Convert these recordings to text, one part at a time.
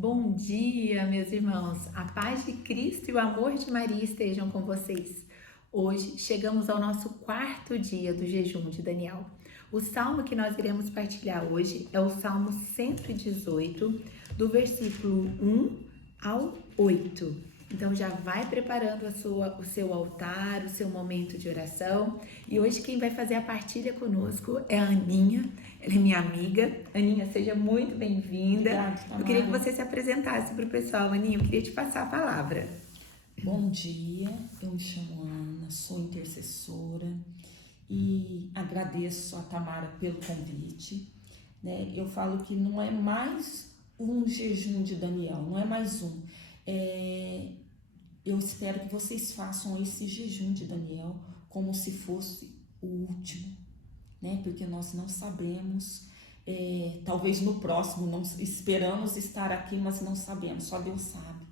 Bom dia, meus irmãos. A paz de Cristo e o amor de Maria estejam com vocês. Hoje chegamos ao nosso quarto dia do jejum de Daniel. O salmo que nós iremos partilhar hoje é o Salmo 118, do versículo 1 ao 8. Então já vai preparando o seu altar, o seu momento de oração. E hoje quem vai fazer a partilha conosco é a Aninha. Ela é minha amiga. Aninha, seja muito bem-vinda. Eu queria que você se apresentasse para o pessoal. Aninha, eu queria te passar a palavra. Bom dia, eu me chamo Ana, sou intercessora e agradeço a Tamara pelo convite. Eu falo que não é mais um jejum de Daniel, não é mais um. Eu espero que vocês façam esse jejum de Daniel como se fosse o último, porque nós não sabemos, talvez no próximo, não esperamos estar aqui, mas não sabemos, só Deus sabe.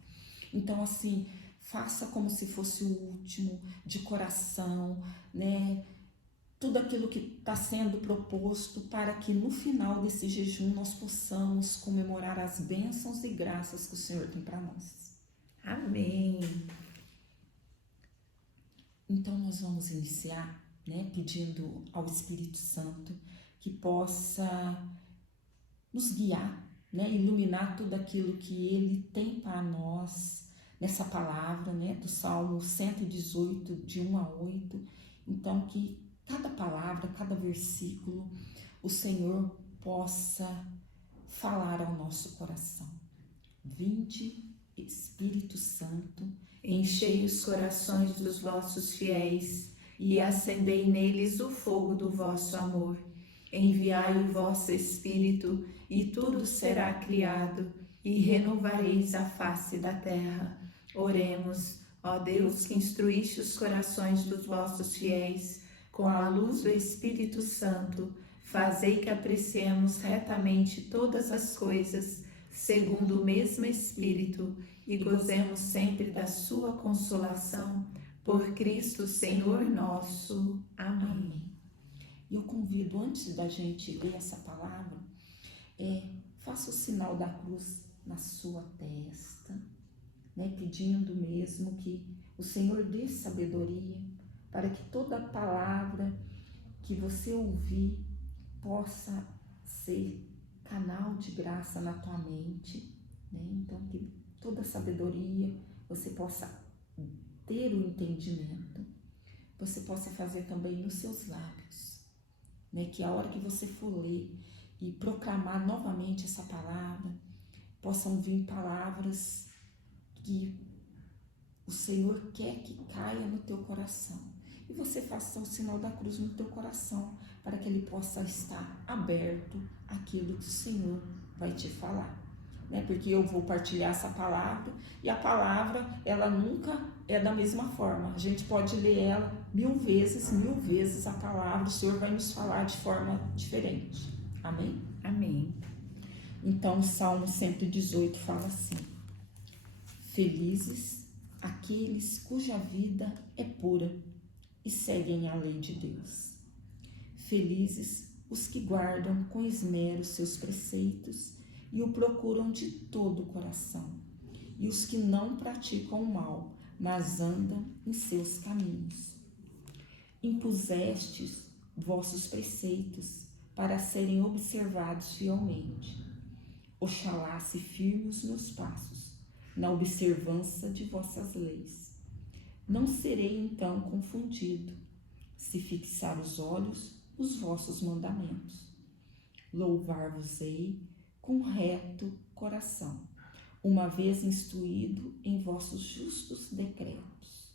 Então, assim, faça como se fosse o último, de coração, tudo aquilo que está sendo proposto para que no final desse jejum nós possamos comemorar as bênçãos e graças que o Senhor tem para nós. Amém. Então nós vamos iniciar, pedindo ao Espírito Santo que possa nos guiar, iluminar tudo aquilo que Ele tem para nós nessa palavra, do Salmo 118, de 1 a 8. Então que cada palavra, cada versículo, o Senhor possa falar ao nosso coração. Vinde, Espírito Santo, enchei os corações dos vossos fiéis e acendei neles o fogo do vosso amor. Enviai o vosso Espírito e tudo será criado e renovareis a face da terra. Oremos, ó Deus, que instruíste os corações dos vossos fiéis com a luz do Espírito Santo, fazei que apreciemos retamente todas as coisas, segundo o mesmo Espírito, e gozemos sempre da sua consolação, por Cristo Senhor nosso. Amém. E eu convido, antes da gente ler essa palavra, faça o sinal da cruz na sua testa, pedindo mesmo que o Senhor dê sabedoria, para que toda palavra que você ouvir possa ser canal de graça na tua mente, Então que toda sabedoria você possa ter o entendimento, você possa fazer também nos seus lábios, que a hora que você for ler e proclamar novamente essa palavra, possam vir palavras que o Senhor quer que caia no teu coração. E você faça o sinal da cruz no teu coração, para que ele possa estar aberto àquilo que o Senhor vai te falar. Porque eu vou partilhar essa palavra, e a palavra, ela nunca é da mesma forma. A gente pode ler ela mil vezes a palavra, o Senhor vai nos falar de forma diferente. Amém? Amém. Então, o Salmo 118 fala assim: felizes aqueles cuja vida é pura e seguem a lei de Deus. Felizes os que guardam com esmero seus preceitos e o procuram de todo o coração, e os que não praticam o mal, mas andam em seus caminhos. Impusestes vossos preceitos para serem observados fielmente. Oxalá se firme os meus passos na observância de vossas leis. Não serei então confundido, se fixar os olhos nos vossos mandamentos. Louvar-vos-ei com reto coração, uma vez instruído em vossos justos decretos.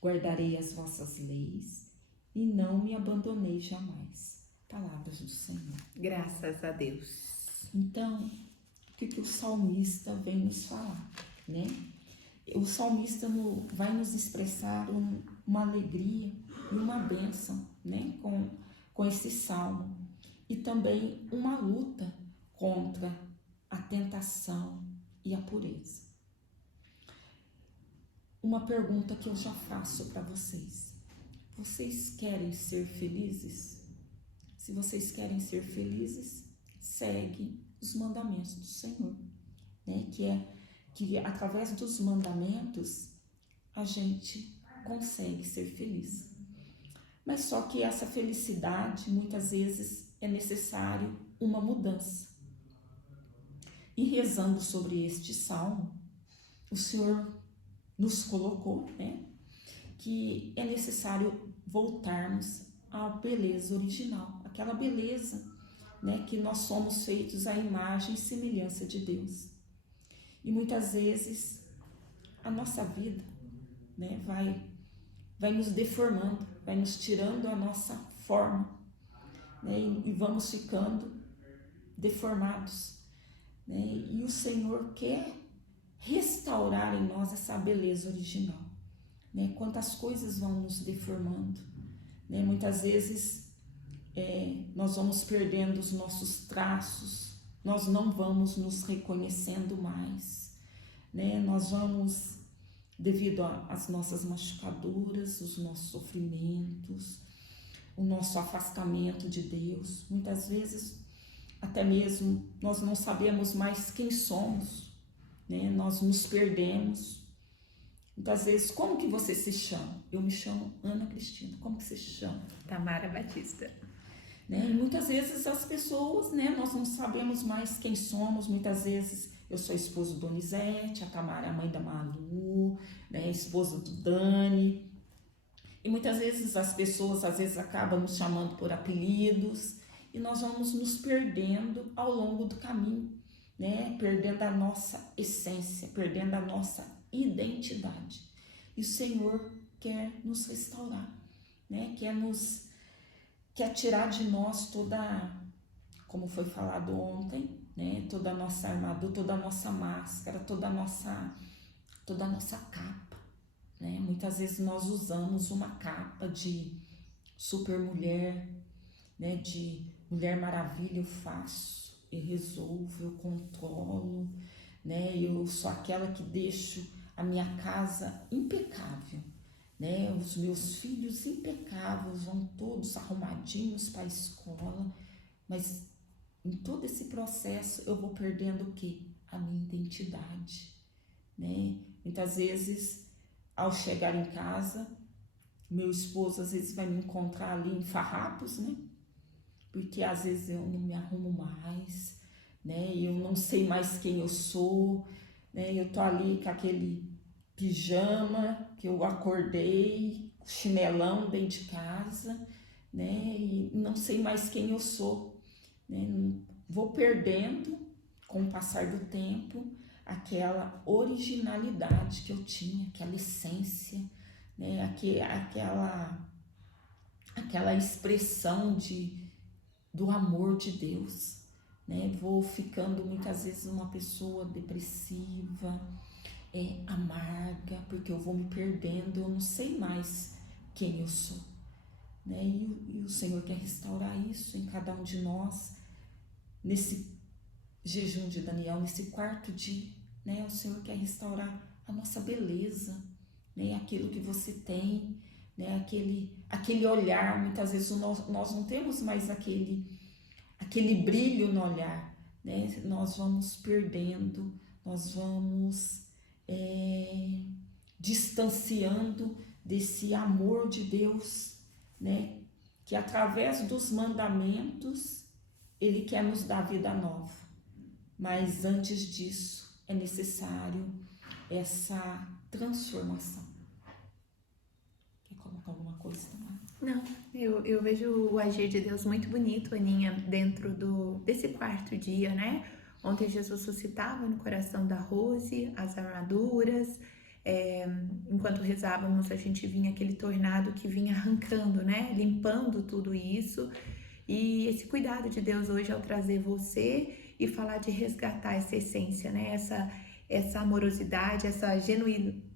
Guardarei as vossas leis e não me abandonei jamais. Palavras do Senhor. Graças a Deus. Então, o que o salmista vem nos falar, O salmista vai nos expressar uma alegria e uma bênção, com esse salmo. E também uma luta contra a tentação e a pureza. Uma pergunta que eu já faço para vocês: vocês querem ser felizes? Se vocês querem ser felizes, segue os mandamentos do Senhor, Que através dos mandamentos a gente consegue ser feliz. Mas só que essa felicidade, muitas vezes, é necessário uma mudança. E rezando sobre este salmo, o Senhor nos colocou, né, que é necessário voltarmos à beleza original, aquela beleza, né, que nós somos feitos à imagem e semelhança de Deus. E muitas vezes a nossa vida, né, vai nos deformando, vai nos tirando a nossa forma, né, e vamos ficando deformados, né, e o Senhor quer restaurar em nós essa beleza original, né, quantas coisas vão nos deformando, né, muitas vezes nós vamos perdendo os nossos traços, nós não vamos nos reconhecendo mais, né, nós vamos, devido às nossas machucaduras, os nossos sofrimentos, o nosso afastamento de Deus, muitas vezes até mesmo nós não sabemos mais quem somos, né? Nós nos perdemos. Muitas vezes, como que você se chama? Eu me chamo Ana Cristina. Como que você se chama? Tamara Batista. Né? E muitas vezes as pessoas, né, nós não sabemos mais quem somos. Muitas vezes eu sou a esposa do Donizete, a Tamara é a mãe da Malu, né, esposa do Dani. E muitas vezes as pessoas acabam nos chamando por apelidos e nós vamos nos perdendo ao longo do caminho, né? Perdendo a nossa essência, perdendo a nossa identidade. E o Senhor quer nos restaurar, né? Quer tirar de nós toda, como foi falado ontem, né? Toda a nossa armadura, toda a nossa máscara, toda a nossa capa, né? Muitas vezes nós usamos uma capa de super mulher, né? De Mulher Maravilha, eu faço, eu resolvo, eu controlo, né? Eu sou aquela que deixo a minha casa impecável, né? Os meus filhos impecáveis, vão todos arrumadinhos para a escola, mas em todo esse processo eu vou perdendo o quê? A minha identidade, né? Muitas vezes, ao chegar em casa, meu esposo às vezes vai me encontrar ali em farrapos, né? Porque às vezes eu não me arrumo mais, né? Eu não sei mais quem eu sou, né? Eu tô ali com aquele pijama que eu acordei, chinelão dentro de casa, né? E não sei mais quem eu sou, né? Vou perdendo, com o passar do tempo, aquela originalidade que eu tinha, aquela essência, né? Aquela expressão do amor de Deus, né? Vou ficando muitas vezes uma pessoa depressiva, amarga, porque eu vou me perdendo, eu não sei mais quem eu sou, né? E o Senhor quer restaurar isso em cada um de nós, nesse jejum de Daniel, nesse quarto dia, né? O Senhor quer restaurar a nossa beleza, né? Aquilo que você tem, né? Aquele olhar, muitas vezes nós não temos mais aquele brilho no olhar, né? Nós vamos perdendo, nós vamos distanciando desse amor de Deus, né? Que através dos mandamentos Ele quer nos dar vida nova, mas antes disso é necessário essa transformação. Quer colocar alguma coisa também? Não, eu vejo o agir de Deus muito bonito, Aninha, dentro desse quarto dia, né? Ontem Jesus suscitava no coração da Rose as armaduras. Enquanto rezávamos, a gente vinha aquele tornado que vinha arrancando, né? Limpando tudo isso. E esse cuidado de Deus hoje ao trazer você e falar de resgatar essa essência, né? Essa amorosidade, essa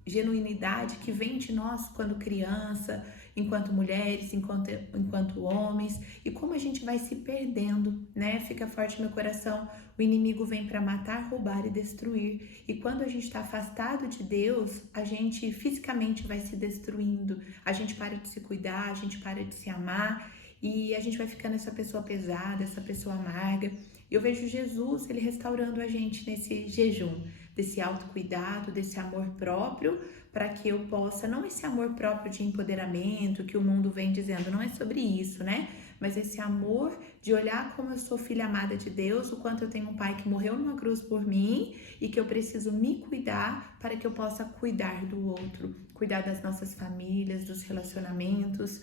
genuinidade que vem de nós quando criança, enquanto mulheres, enquanto homens, e como a gente vai se perdendo, né? Fica forte meu coração, o inimigo vem para matar, roubar e destruir, e quando a gente está afastado de Deus, a gente fisicamente vai se destruindo, a gente para de se cuidar, a gente para de se amar, e a gente vai ficando essa pessoa pesada, essa pessoa amarga. Eu vejo Jesus, ele restaurando a gente nesse jejum, desse autocuidado, desse amor próprio, para que eu possa, não esse amor próprio de empoderamento que o mundo vem dizendo, não é sobre isso, né? Mas esse amor de olhar como eu sou filha amada de Deus, o quanto eu tenho um pai que morreu numa cruz por mim e que eu preciso me cuidar para que eu possa cuidar do outro, cuidar das nossas famílias, dos relacionamentos.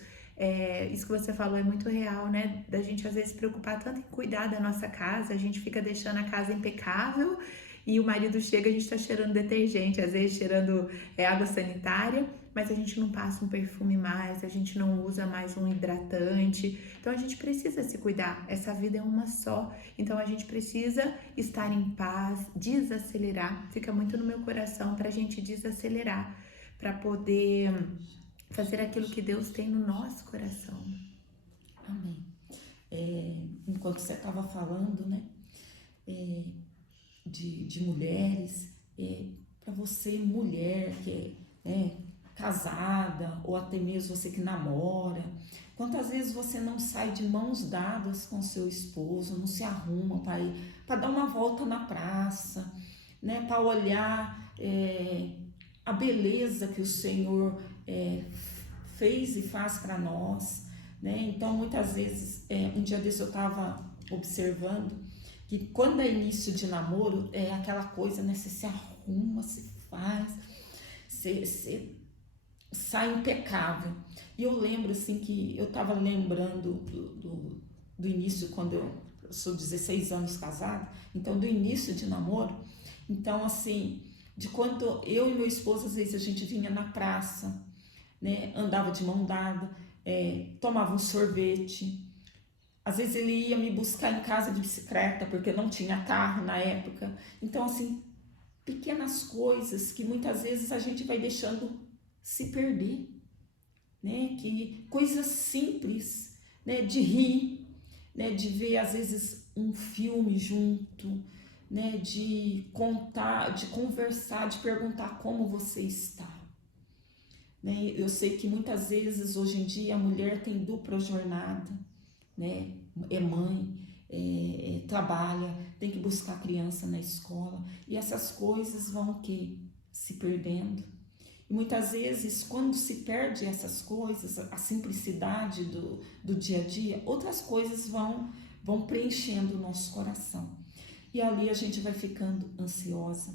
Isso que você falou é muito real, né? Da gente às vezes se preocupar tanto em cuidar da nossa casa, a gente fica deixando a casa impecável e o marido chega, a gente tá cheirando detergente, às vezes cheirando água sanitária, mas a gente não passa um perfume mais, a gente não usa mais um hidratante. Então a gente precisa se cuidar, essa vida é uma só, então a gente precisa estar em paz, desacelerar, fica muito no meu coração pra gente desacelerar, para poder fazer aquilo que Deus tem no nosso coração. Amém. Enquanto você estava falando, né, de mulheres, para você, mulher que é casada, ou até mesmo você que namora, quantas vezes você não sai de mãos dadas com seu esposo, não se arruma para dar uma volta na praça, né, para olhar a beleza que o Senhor fez e faz para nós, né? Então muitas vezes, um dia desse eu estava observando que quando é início de namoro, é aquela coisa, né? Você se arruma, se faz, você sai impecável. E eu lembro assim que eu estava lembrando do início, quando eu sou 16 anos casada, então do início de namoro, então assim, de quando eu e meu esposo, às vezes a gente vinha na praça, né, andava de mão dada, tomava um sorvete, às vezes ele ia me buscar em casa de bicicleta, porque não tinha carro na época. Então assim, pequenas coisas que muitas vezes a gente vai deixando se perder, né, que coisas simples, né, de rir, né, de ver às vezes um filme junto, né, de contar, de conversar, de perguntar como você está. Né? Eu sei que muitas vezes hoje em dia a mulher tem dupla jornada, né? É mãe, trabalha, tem que buscar a criança na escola, e essas coisas vão se perdendo. E muitas vezes, quando se perde essas coisas, a simplicidade do dia a dia, outras coisas vão preenchendo o nosso coração. E ali a gente vai ficando ansiosa,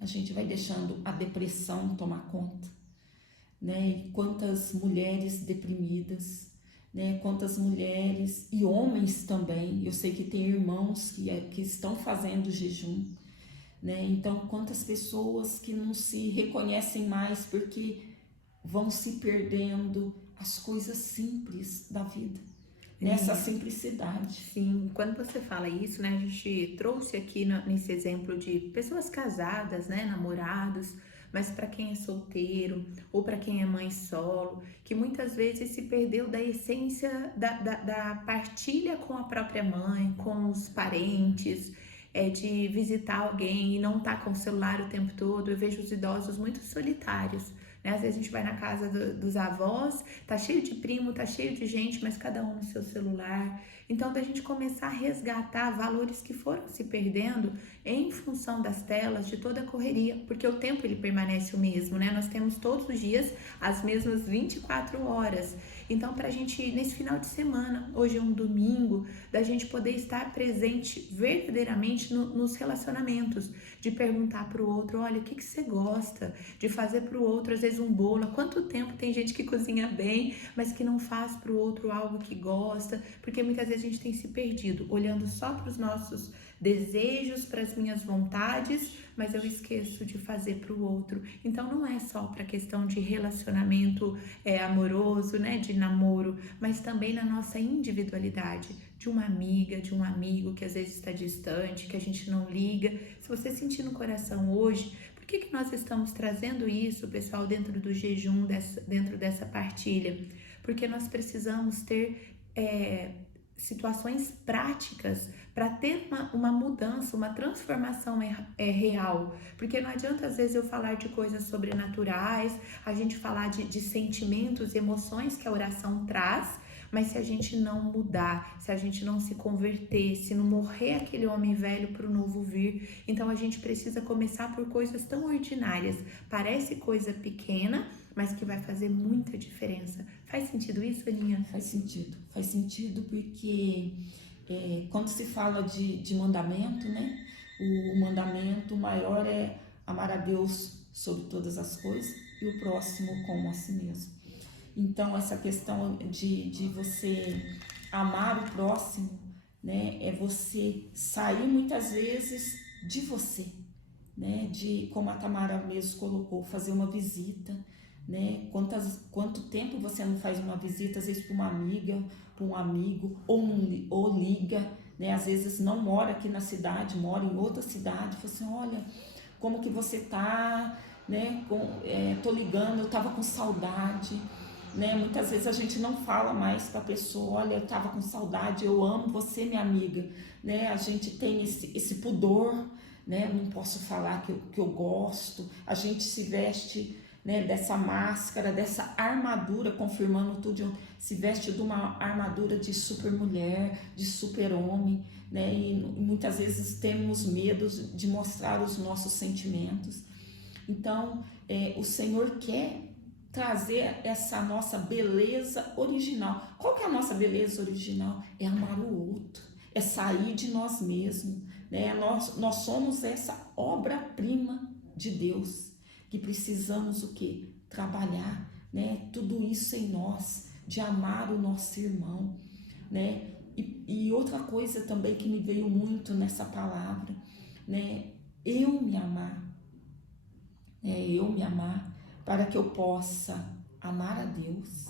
a gente vai deixando a depressão tomar conta, né? E quantas mulheres deprimidas, né? Quantas mulheres e homens também, eu sei que tem irmãos que estão fazendo jejum, né? Então quantas pessoas que não se reconhecem mais porque vão se perdendo as coisas simples da vida, nessa simplicidade. Sim, quando você fala isso, né, a gente trouxe aqui nesse exemplo de pessoas casadas, né, namorados, mas para quem é solteiro ou para quem é mãe solo, que muitas vezes se perdeu da essência da partilha com a própria mãe, com os parentes, de visitar alguém e não estar com o celular o tempo todo. Eu vejo os idosos muito solitários, né? Às vezes a gente vai na casa dos avós, tá cheio de primo, tá cheio de gente, mas cada um no seu celular. Então, da gente começar a resgatar valores que foram se perdendo em função das telas, de toda a correria, porque o tempo ele permanece o mesmo, né? Nós temos todos os dias as mesmas 24 horas. Então, pra gente, nesse final de semana, hoje é um domingo, da gente poder estar presente verdadeiramente nos relacionamentos, de perguntar pro outro, olha, o que você gosta? De fazer pro outro, às vezes, um bolo. Há quanto tempo tem gente que cozinha bem, mas que não faz pro outro algo que gosta? Porque muitas vezes a gente tem se perdido, olhando só para os nossos desejos, para as minhas vontades, mas eu esqueço de fazer para o outro. Então não é só para questão de relacionamento amoroso, né, de namoro, mas também na nossa individualidade, de uma amiga, de um amigo que às vezes está distante, que a gente não liga. Se você sentir no coração hoje, por que nós estamos trazendo isso, pessoal, dentro do jejum, dentro dessa partilha? Porque nós precisamos ter situações práticas para ter uma mudança, uma transformação real, porque não adianta às vezes eu falar de coisas sobrenaturais, a gente falar de sentimentos, emoções que a oração traz, Mas se a gente não mudar, se a gente não se converter, se não morrer aquele homem velho para o novo vir, então a gente precisa começar por coisas tão ordinárias. Parece coisa pequena, mas que vai fazer muita diferença. Faz sentido isso, Aninha? Faz sentido porque quando se fala de mandamento, né? O mandamento maior é amar a Deus sobre todas as coisas e o próximo como a si mesmo. Então, essa questão de você amar o próximo, né? É você sair muitas vezes de você, né? De, como a Tamara mesmo colocou, fazer uma visita, né? Quanto tempo você não faz uma visita, às vezes para uma amiga, para um amigo, ou liga, né? Às vezes não mora aqui na cidade, mora em outra cidade, fala assim, olha, como que você tá, né? Tô ligando, eu tava com saudade, né? Muitas vezes a gente não fala mais para a pessoa, olha, eu tava com saudade, eu amo você, minha amiga, né? A gente tem esse pudor, né? Não posso falar que eu gosto, a gente se veste, né, dessa máscara, dessa armadura, confirmando tudo, se veste de uma armadura de super mulher, de super homem, né, e muitas vezes temos medo de mostrar os nossos sentimentos. Então, o Senhor quer trazer essa nossa beleza original. Qual que é a nossa beleza original? É amar o outro, é sair de nós mesmos, né? Nós somos essa obra-prima de Deus, que precisamos o quê? Trabalhar, né? Tudo isso em nós, de amar o nosso irmão, né? E outra coisa também que me veio muito nessa palavra, né? Eu me amar, para que eu possa amar a Deus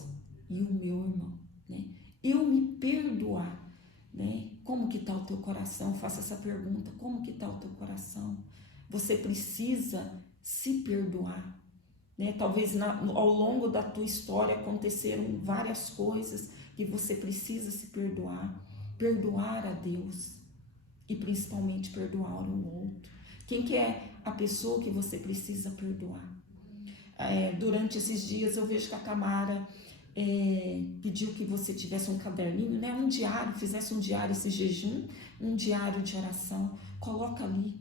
e o meu irmão, né? Eu me perdoar, né? Como que está o teu coração? Faça essa pergunta, como que está o teu coração? Você precisa se perdoar, né? Talvez ao longo da tua história aconteceram várias coisas que você precisa se perdoar a Deus e principalmente perdoar o outro. Quem que é a pessoa que você precisa perdoar? Durante esses dias eu vejo que a Tamara pediu que você tivesse um caderninho, né? Um diário, fizesse um diário esse jejum, um diário de oração, coloca ali.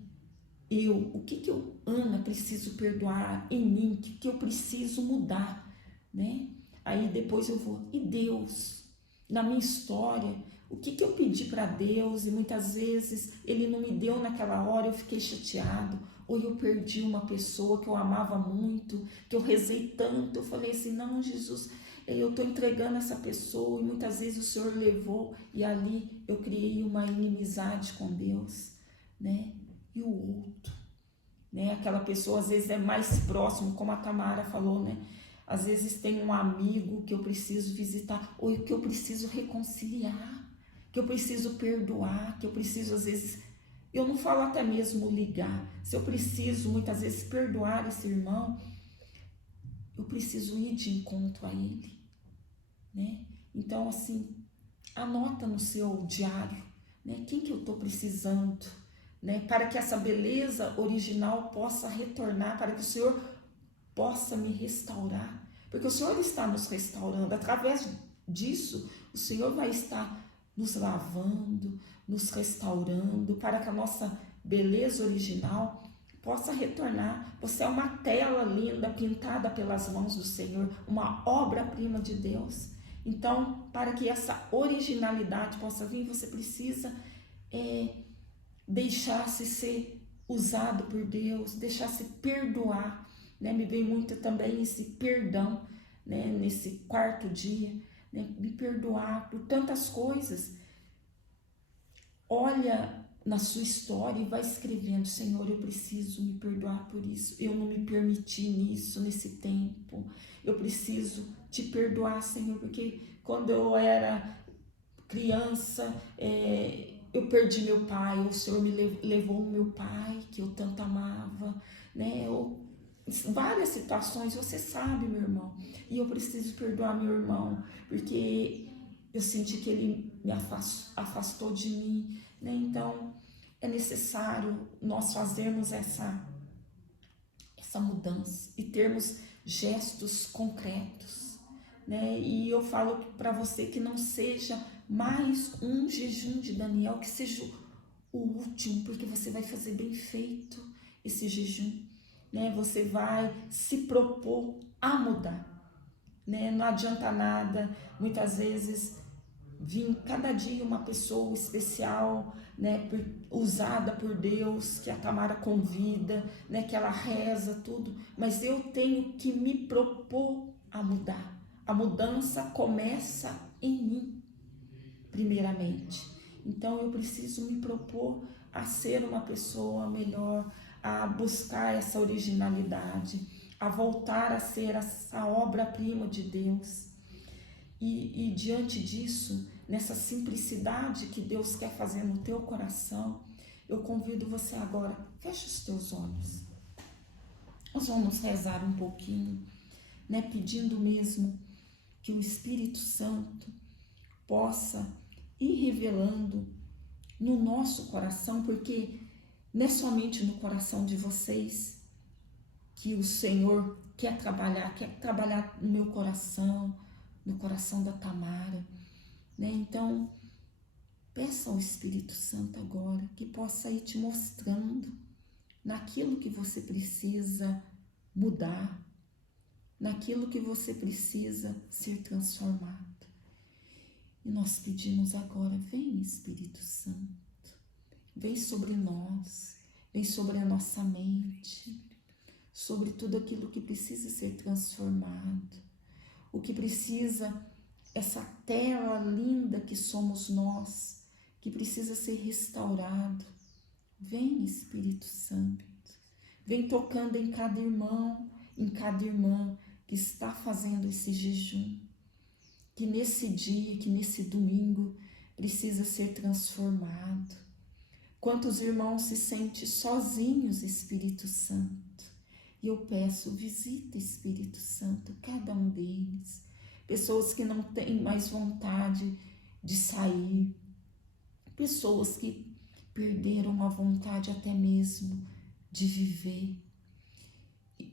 O que eu, Ana, preciso perdoar em mim, o que eu preciso mudar, né? Aí depois eu vou, e Deus, na minha história, o que eu pedi para Deus e muitas vezes Ele não me deu naquela hora, eu fiquei chateado, ou eu perdi uma pessoa que eu amava muito, que eu rezei tanto, eu falei assim, não, Jesus, eu estou entregando essa pessoa e muitas vezes o Senhor levou e ali eu criei uma inimizade com Deus, né? E o outro, né? Aquela pessoa às vezes é mais próximo, como a Tamara falou, né? Às vezes tem um amigo que eu preciso visitar, ou que eu preciso reconciliar, que eu preciso perdoar, que eu preciso às vezes, eu não falo até mesmo ligar, se eu preciso muitas vezes perdoar esse irmão, eu preciso ir de encontro a ele, né? Então assim, anota no seu diário, né? Quem que eu estou precisando, né? Para que essa beleza original possa retornar, para que o Senhor possa me restaurar, porque o Senhor está nos restaurando, através disso o Senhor vai estar nos lavando, nos restaurando, para que a nossa beleza original possa retornar. Você é uma tela linda, pintada pelas mãos do Senhor, uma obra-prima de Deus. Então, para que essa originalidade possa vir, você precisa deixar-se ser usado por Deus, deixar-se perdoar, né? Me veio muito também esse perdão, né? Nesse quarto dia, né? Me perdoar por tantas coisas. Olha na sua história e vai escrevendo, Senhor, eu preciso me perdoar por isso, eu não me permiti nisso, nesse tempo, eu preciso te perdoar, Senhor, porque quando eu era criança, eu perdi meu pai, o Senhor me levou o meu pai, que eu tanto amava, né? Várias situações, você sabe, meu irmão, e eu preciso perdoar meu irmão, porque eu senti que ele me afastou de mim, né? Então, é necessário nós fazermos essa mudança e termos gestos concretos, né? E eu falo para você que não seja mais um jejum de Daniel, que seja o último, porque você vai fazer bem feito esse jejum, né? Você vai se propor a mudar, né? Não adianta nada, muitas vezes, vir cada dia uma pessoa especial, né? Usada por Deus, que a Tamara convida, né? Que ela reza, tudo, mas eu tenho que me propor a mudar. A mudança começa em mim, primeiramente. Então eu preciso me propor a ser uma pessoa melhor, a buscar essa originalidade, a voltar a ser essa obra-prima de Deus. E diante disso, nessa simplicidade que Deus quer fazer no teu coração, eu convido você agora, feche os teus olhos. Nós vamos rezar um pouquinho, né, pedindo mesmo que o Espírito Santo possa ir revelando no nosso coração, porque não é somente no coração de vocês que o Senhor quer trabalhar no meu coração, no coração da Tamara, né? Então, peça ao Espírito Santo agora que possa ir te mostrando naquilo que você precisa mudar, naquilo que você precisa ser transformado. E nós pedimos agora, vem Espírito Santo, vem sobre nós, vem sobre a nossa mente, sobre tudo aquilo que precisa ser transformado, o que precisa, essa tela linda que somos nós, que precisa ser restaurado. Vem Espírito Santo, vem tocando em cada irmão, em cada irmã que está fazendo esse jejum, que nesse dia, que nesse domingo precisa ser transformado. Quantos irmãos se sentem sozinhos, Espírito Santo? E eu peço, visita Espírito Santo, cada um deles. Pessoas que não têm mais vontade de sair, pessoas que perderam a vontade até mesmo de viver.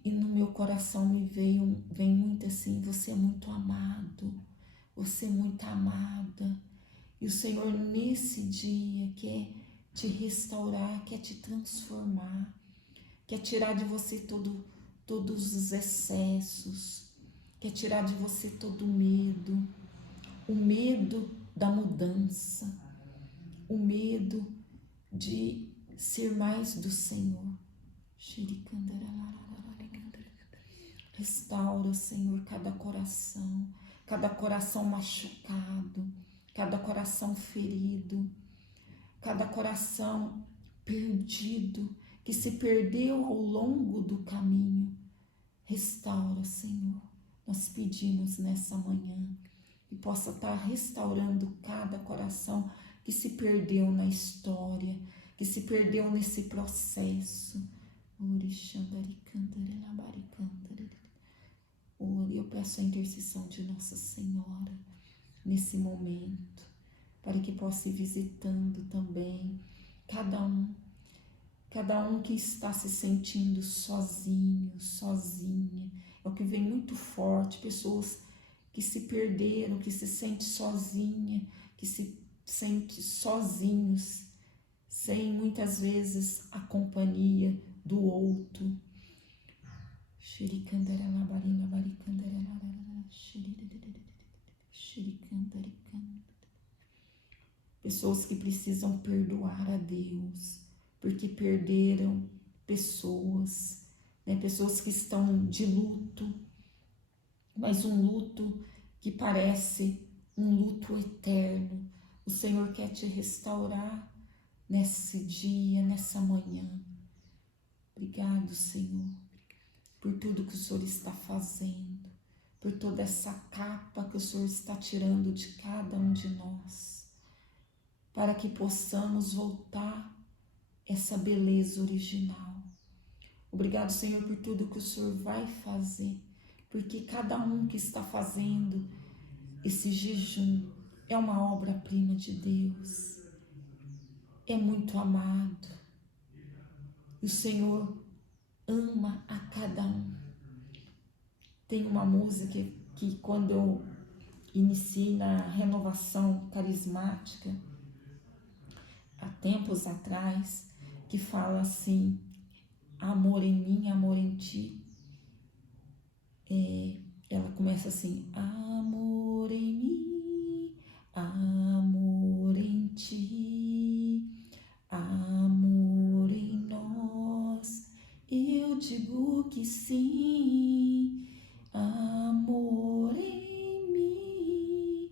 E no meu coração vem muito assim, você é muito amado, você é muito amada. E o Senhor nesse dia quer te restaurar, quer te transformar, quer tirar de você todos os excessos, quer tirar de você todo o medo da mudança, o medo de ser mais do Senhor. Restaura, Senhor, cada coração machucado, cada coração ferido, cada coração perdido, que se perdeu ao longo do caminho. Restaura, Senhor. Nós pedimos nessa manhã que possa estar restaurando cada coração que se perdeu na história, que se perdeu nesse processo. Eu peço a intercessão de Nossa Senhora nesse momento, para que possa ir visitando também cada um que está se sentindo sozinho, sozinha. É o que vem muito forte, pessoas que se perderam, que se sentem sozinha, que se sentem sozinhos, sem muitas vezes a companhia do outro. Pessoas que precisam perdoar a Deus, porque perderam pessoas, né? Pessoas que estão de luto, mas um luto que parece um luto eterno. O Senhor quer te restaurar nesse dia, nessa manhã. Obrigado, Senhor, por tudo que o Senhor está fazendo, por toda essa capa que o Senhor está tirando de cada um de nós, para que possamos voltar essa beleza original. Obrigado, Senhor, por tudo que o Senhor vai fazer, porque cada um que está fazendo esse jejum é uma obra-prima de Deus, é muito amado. O Senhor ama a cada um. Tem uma música que quando eu iniciei na renovação carismática, há tempos atrás, que fala assim, amor em mim, amor em ti. Ela começa assim, amor em mim, amor em ti, amor em nós, eu digo que sim, amor em mim,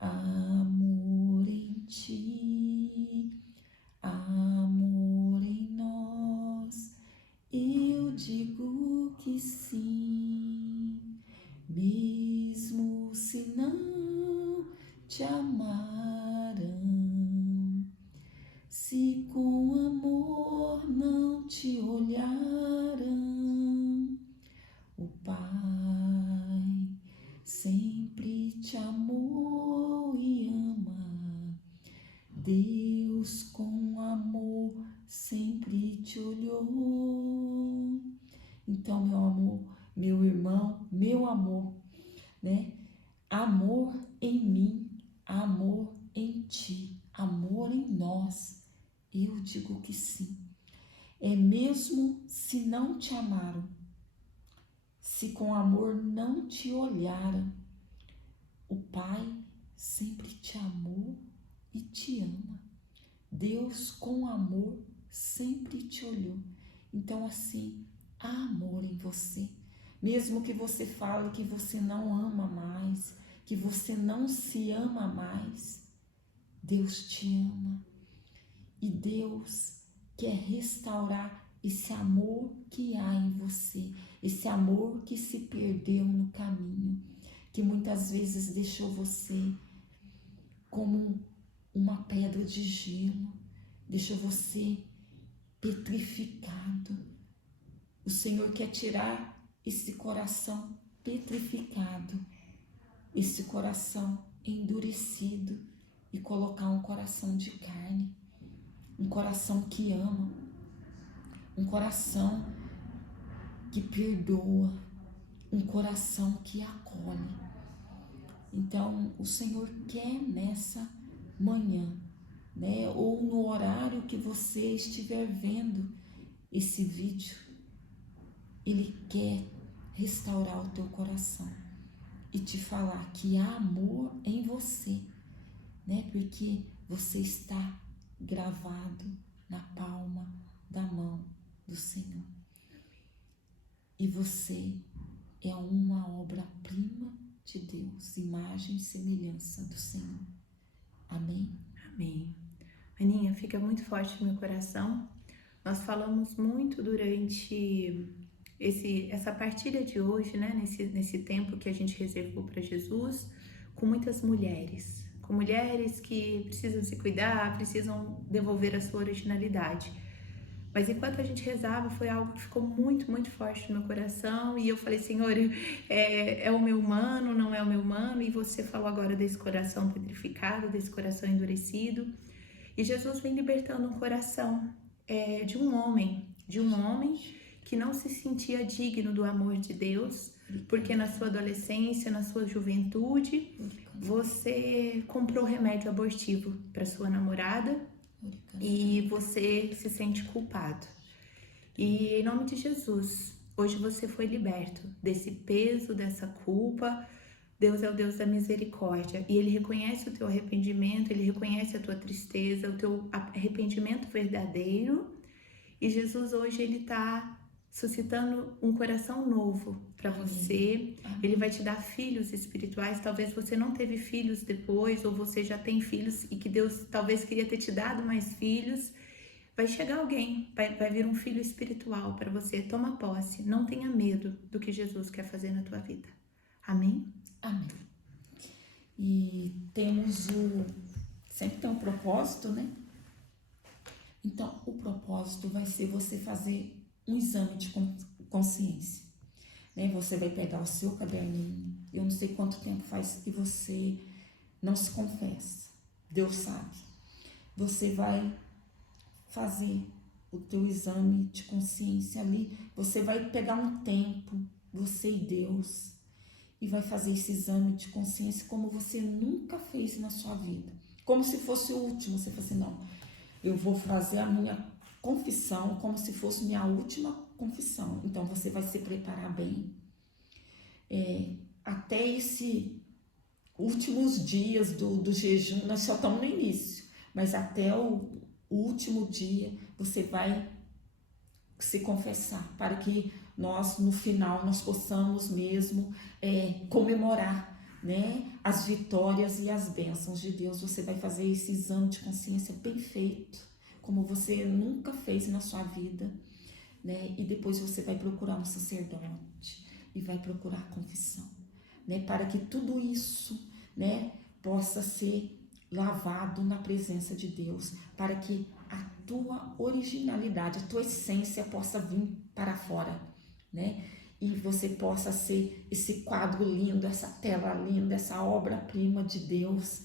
amor em ti, amor em nós, eu digo que sim, mesmo se não te amarão, se com amor não te olharão, o Pai sempre te amou e ama, Deus com amor sempre te olhou. Então, meu amor, meu irmão, meu amor, né? Amor em mim, amor em ti, amor em nós, eu digo que sim. É mesmo se não te amaram, se com amor não te olharam, o Pai sempre te amou e te ama. Deus com amor sempre te olhou. Então assim, há amor em você. Mesmo que você fale que você não ama mais, que você não se ama mais, Deus te ama. E Deus quer restaurar esse amor que há em você, esse amor que se perdeu no caminho, que muitas vezes deixou você como uma pedra de gelo, deixou você petrificado. O Senhor quer tirar esse coração petrificado, esse coração endurecido e colocar um coração de carne, um coração que ama, um coração que perdoa, um coração que acolhe. Então, o Senhor quer nessa manhã, né, ou no horário que você estiver vendo esse vídeo, Ele quer restaurar o teu coração e te falar que há amor em você, né? Porque você está gravado na palma da mão do Senhor. E você é uma obra-prima de Deus, imagem e semelhança do Senhor. Amém? Amém. Aninha, fica muito forte no meu coração. Nós falamos muito durante essa partilha de hoje, né? Nesse tempo que a gente reservou para Jesus, com muitas mulheres. Com mulheres que precisam se cuidar, precisam devolver a sua originalidade. Mas enquanto a gente rezava, foi algo que ficou muito, muito forte no meu coração. E eu falei, Senhor, é o meu humano, não é o meu humano? E você falou agora desse coração petrificado, desse coração endurecido. E Jesus vem libertando um coração de um homem que não se sentia digno do amor de Deus, porque na sua adolescência, na sua juventude, você comprou remédio abortivo para sua namorada e você se sente culpado. E em nome de Jesus, hoje você foi liberto desse peso, dessa culpa. Deus é o Deus da misericórdia e Ele reconhece o teu arrependimento, Ele reconhece a tua tristeza, o teu arrependimento verdadeiro. E Jesus hoje Ele está suscitando um coração novo para você. Ele vai te dar filhos espirituais. Talvez você não teve filhos depois, ou você já tem filhos e que Deus talvez queria ter te dado mais filhos. Vai chegar alguém, vai vir um filho espiritual para você. Toma posse, não tenha medo do que Jesus quer fazer na tua vida. Amém? Amém. E sempre tem um propósito, né? Então, o propósito vai ser você fazer um exame de consciência, né? Você vai pegar o seu caderninho, eu não sei quanto tempo faz que você não se confessa, Deus sabe. Você vai fazer o teu exame de consciência ali, você vai pegar um tempo, você e Deus, e vai fazer esse exame de consciência como você nunca fez na sua vida. Como se fosse o último. Você fala assim, não, eu vou fazer a minha confissão como se fosse minha última confissão. Então você vai se preparar bem. Até esses últimos dias do jejum, nós só estamos no início, mas até o último dia você vai se confessar, para que nós no final nós possamos mesmo comemorar, né, as vitórias e as bênçãos de Deus. Você vai fazer esse exame de consciência bem feito, como você nunca fez na sua vida, né? E depois você vai procurar um sacerdote e vai procurar confissão, né? Para que tudo isso, né, possa ser lavado na presença de Deus, para que a tua originalidade, a tua essência possa vir para fora, né? E você possa ser esse quadro lindo, essa tela linda, essa obra-prima de Deus,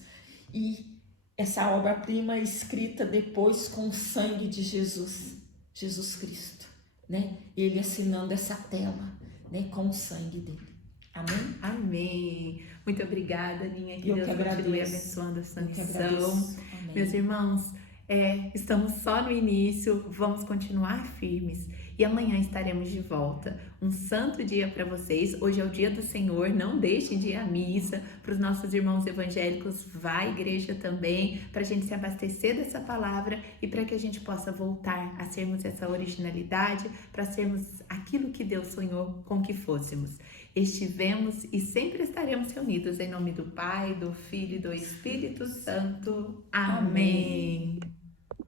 e essa obra-prima escrita depois com o sangue de Jesus Cristo, né? Ele assinando essa tela, né, com o sangue dele. Amém? Amém. Muito obrigada, Aninha. Que Eu Deus que continue agradeço. abençoando essa Eu que missão. agradeço. Amém. Meus irmãos, estamos só no início, vamos continuar firmes. E amanhã estaremos de volta. Um santo dia para vocês. Hoje é o dia do Senhor. Não deixem de ir à missa. Para os nossos irmãos evangélicos, vá à igreja também, para a gente se abastecer dessa palavra e para que a gente possa voltar a sermos essa originalidade, para sermos aquilo que Deus sonhou com que fôssemos. Estivemos e sempre estaremos reunidos em nome do Pai, do Filho e do Espírito Santo. Amém.